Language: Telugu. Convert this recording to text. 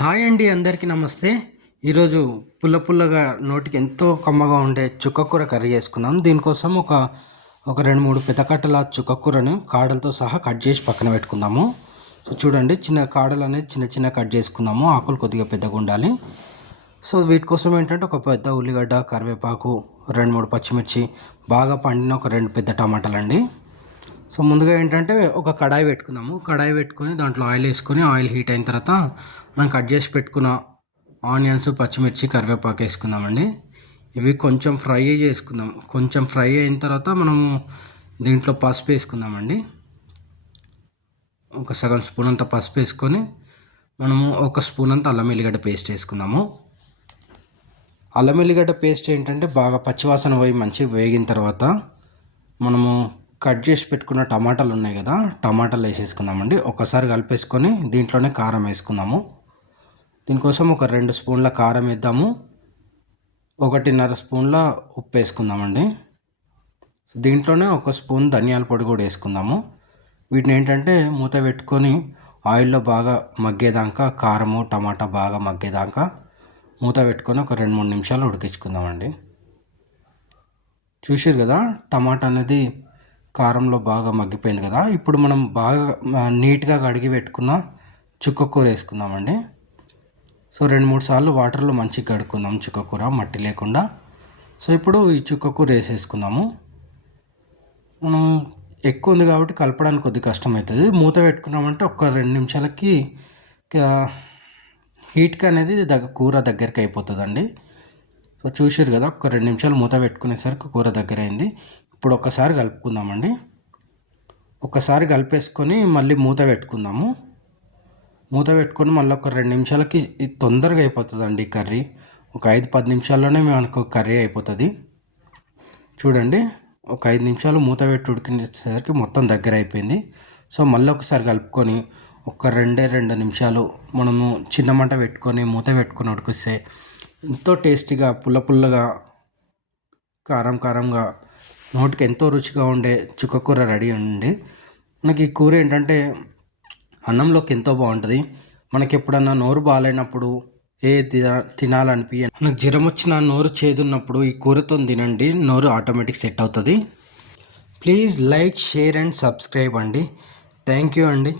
హాయ్ అండి, అందరికీ నమస్తే. ఈరోజు పుల్లగా నోటికి ఎంతో కమ్మగా ఉండే చుక్కకూర కర్రీ చేసుకుందాం. దీనికోసం ఒక 2-3 పెద్ద కట్టల చుక్కకూరని కాడలతో సహా కట్ చేసి పక్కన పెట్టుకుందాము. సో చూడండి, చిన్న కాడలు అనేది చిన్న కట్ చేసుకుందాము. ఆకులు కొద్దిగా పెద్దగా ఉండాలి. సో వీటి కోసం ఏంటంటే ఒక పెద్ద ఉల్లిగడ్డ, కరివేపాకు, 2-3 పచ్చిమిర్చి, బాగా పండిన ఒక 2 పెద్ద టమాటాలు అండి. సో ముందుగా ఏంటంటే ఒక కడాయి పెట్టుకుందాము. కడాయి పెట్టుకొని దాంట్లో ఆయిల్ వేసుకొని, ఆయిల్ హీట్ అయిన తర్వాత మనం కట్ చేసి పెట్టుకున్న ఆనియన్స్, పచ్చిమిర్చి, కరివేపాకు వేసుకుందామండి. ఇవి కొంచెం ఫ్రై చేసుకుందాం. కొంచెం ఫ్రై అయిన తర్వాత మనము దీంట్లో పసుపు వేసుకుందామండి. ఒక సగం స్పూన్ అంత పసుపు వేసుకొని మనము ఒక స్పూన్ అంత అల్లం ఎల్లిగడ్డ పేస్ట్ వేసుకుందాము. అల్లం ఎల్లిగడ్డ పేస్ట్ ఏంటంటే బాగా పచ్చివాసన పోయి మంచిగా వేగిన తర్వాత మనము కట్ చేసి పెట్టుకున్న టమాటాలు ఉన్నాయి కదా, టమాటాలు వేసేసుకుందామండి. ఒకసారి కలిపేసుకొని దీంట్లోనే కారం వేసుకుందాము. దీనికోసం ఒక 2 స్పూన్ల కారం వేద్దాము. 1.5 స్పూన్ల ఉప్పు వేసుకుందామండి. దీంట్లోనే 1 స్పూన్ ధనియాల పొడి కూడా వేసుకుందాము. వీటిని ఏంటంటే మూత పెట్టుకొని ఆయిల్లో బాగా మగ్గేదాకా, కారము టమాటా బాగా మగ్గేదాకా మూత పెట్టుకొని ఒక 2-3 నిమిషాలు ఉడికించుకుందామండి. చూసారు కదా, టమాటా అనేది కారంలో బాగా మగ్గిపోయింది కదా. ఇప్పుడు మనం బాగా నీట్గా కడిగి పెట్టుకున్న చుక్కకూర వేసుకుందామండి. సో 2-3 సార్లు వాటర్లో మంచిగా కడుక్కుందాం చుక్కకూర మట్టి లేకుండా. సో ఇప్పుడు ఈ చుక్కకూర వేసేసుకుందాము. మనం ఎక్కువ ఉంది కాబట్టి కలపడానికి కొద్దిగా కష్టమవుతుంది. మూత పెట్టుకున్నామంటే ఒక 2 నిమిషాలకి హీట్కి అనేది కూర దగ్గరికి అయిపోతుందండి. సో చూసారు కదా, ఒక 2 నిమిషాలు మూత పెట్టుకునేసరికి కూర దగ్గర అయింది. ఇప్పుడు ఒకసారి కలుపుకుందామండి. ఒకసారి కలిపేసుకొని మళ్ళీ మూత పెట్టుకుందాము. మూత పెట్టుకొని మళ్ళీ ఒక 2 నిమిషాలకి తొందరగా అయిపోతుందండి కర్రీ. ఒక 5-10 నిమిషాల్లోనే మనకు కర్రీ అయిపోతుంది. చూడండి, ఒక 5 నిమిషాలు మూత పెట్టి ఉడికించేసరికి మొత్తం దగ్గర అయిపోయింది. సో మళ్ళీ ఒకసారి కలుపుకొని ఒక 2 నిమిషాలు మనము చిన్న మంట పెట్టుకొని మూత పెట్టుకొని ఉడికిస్తే ఎంతో టేస్టీగా పుల్లగా కారంగా నోటికి ఎంతో రుచిగా ఉండే చుక్కకూర రెడీ అండి. మనకి ఈ కూర ఏంటంటే అన్నంలోకి ఎంతో బాగుంటుంది. మనకి ఎప్పుడన్నా నోరు బాగాలేనప్పుడు మనకు జ్వరం వచ్చిన నోరు చేదున్నప్పుడు ఈ కూరతో తినండి, నోరు ఆటోమేటిక్ సెట్ అవుతుంది. Please like, share and subscribe అండి. థ్యాంక్ యూ అండి.